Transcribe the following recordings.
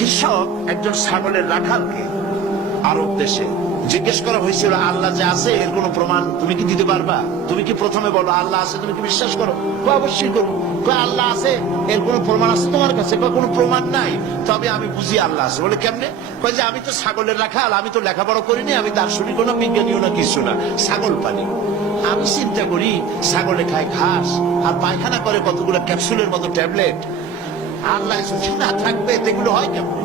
কৃষক একজন ছাগলের রাখালকে আরব দেশে জিজ্ঞেস করা হয়েছিল, আল্লাহ যে আছে এর কোন প্রমাণ তুমি কি দিতে পারবা? তুমি কি প্রথমে বলো আল্লাহ আছে, তুমি কি বিশ্বাস করো? অবশ্যই করো। আল্লাহ আছে এর কোন প্রমাণ আছে তোমার কাছে? কোনো প্রমাণ নাই, তবে আমি বুঝি আল্লাহ আছে। বলে কেমনে? কয় যে আমি তো ছাগলের রাখাল, আমি তো লেখাপড়া করিনি, আমি দার্শনিকও না, বিজ্ঞানীও না, কিছু না, ছাগল পালি। আমি চিন্তা করি ছাগলে খায় ঘাস আর পায়খানা করে কতগুলো ক্যাপসুলের মতো ট্যাবলেট। আল্লাহ যদি না থাকবে এগুলো হয় কেমনে?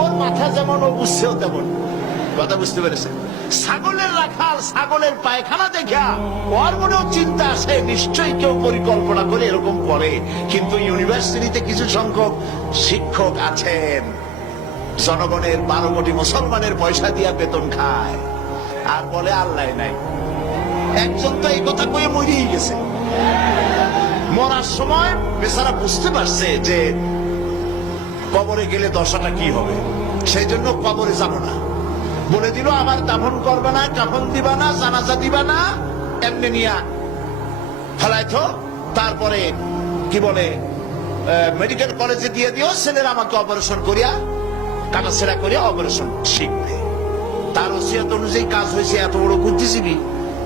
ওর মাথা যেমন ও বুঝছেও তেমন। কথা বুঝতে পেরেছে? ছাগলের রাখাল ছাগলের পায়খানা দেখা ওর মনেও চিন্তা আসে, নিশ্চয়ই কেউ পরিকল্পনা করে এরকম করে। কিন্তু ইউনিভার্সিটিতে কিছু সংখ্যক শিক্ষক আছেন জনগণের 12 কোটি মুসলমানের পয়সা দিয়া বেতন খায় আর বলে আল্লাহ নাই। একজন তো এই কথা কয়ে মরেই গেছে। মরার সময় বেচারা বুঝতে পারছে যে কবরে গেলে দশাটা কি হবে, সেই জন্য কবরে যাব না। বলে দিল আমার দাফন করবে না, কাফন দিবা না, জানাজা দিবা না, এমনি নিয়া ফেলাইতো। তারপরে কি বলে মেডিকেল কলেজে দিয়ে দিও, ছেলেরা আমাকে অপারেশন করিয়া কাটাছেড়া করিয়া অপারেশন শিখবে। তার ওসিয়ত অনুযায়ী কাজ হয়েছে। এত বড় বুদ্ধিজীবী,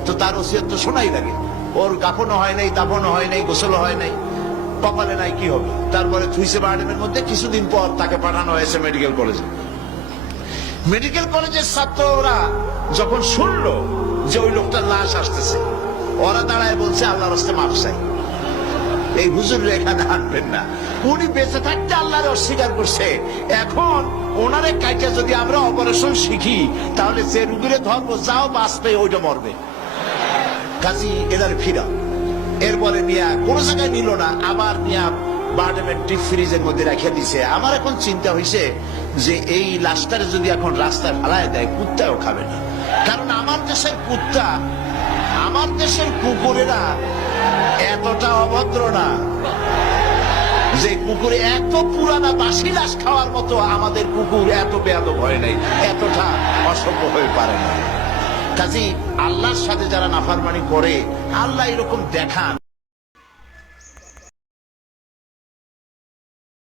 তো তার ওসিয়ত তো শোনাই লাগে। ওর কাফনও হয় নাই, দাফনও হয় নাই, গোসলও হয় নাই, কপালে নাই, কি হবে? তারপরে থুইছে বার্ডেনের মধ্যে। কিছুদিন পর তাকে পাঠানো হয়েছে মেডিকেল কলেজে। মেডিকেল কলেজের ছাত্ররা যখন শুনলো যে ওই লোকটার লাশ আসতেছে, ওরা দাঁড়ায় বলছে আল্লাহর রাস্তায় মাফ চাই, এই হুজুর এখানে আনবেন না। উনি বেঁচে থাকতে আল্লাহর অস্বীকার করছে। এখন ওনারে কাইটা যদি আমরা অপারেশন শিখি, তাহলে যে রুগীরে ধরবো যাও বাঁচবে, ওইটা মরবে। কাজী এদারে ফিরা। এরপরে নিয়া কোন জায়গায় নিল না, আবার নিয়া বার্ডেমের ডিপ ফ্রিজের মধ্যে রেখে দিছে। আমার এখন চিন্তা হয়েছে যে এই লাশটারে যদি এখন রাস্তায় ফেলায় দেয়, কুত্তাও খাবে না। কারণ আমার দেশের কুত্তা, আমার দেশের কুকুরেরা এতটা অভদ্র না যে কুকুরে এত পুরানা বাসি লাশ খাওয়ার মতো আমাদের কুকুর এত বেয়াদব হয় নাই, এতটা অসভ্য হয়ে পারে না। কাজী আল্লাহর সাথে যারা নাফরমানি করে, আল্লাহ এরকম দেখান।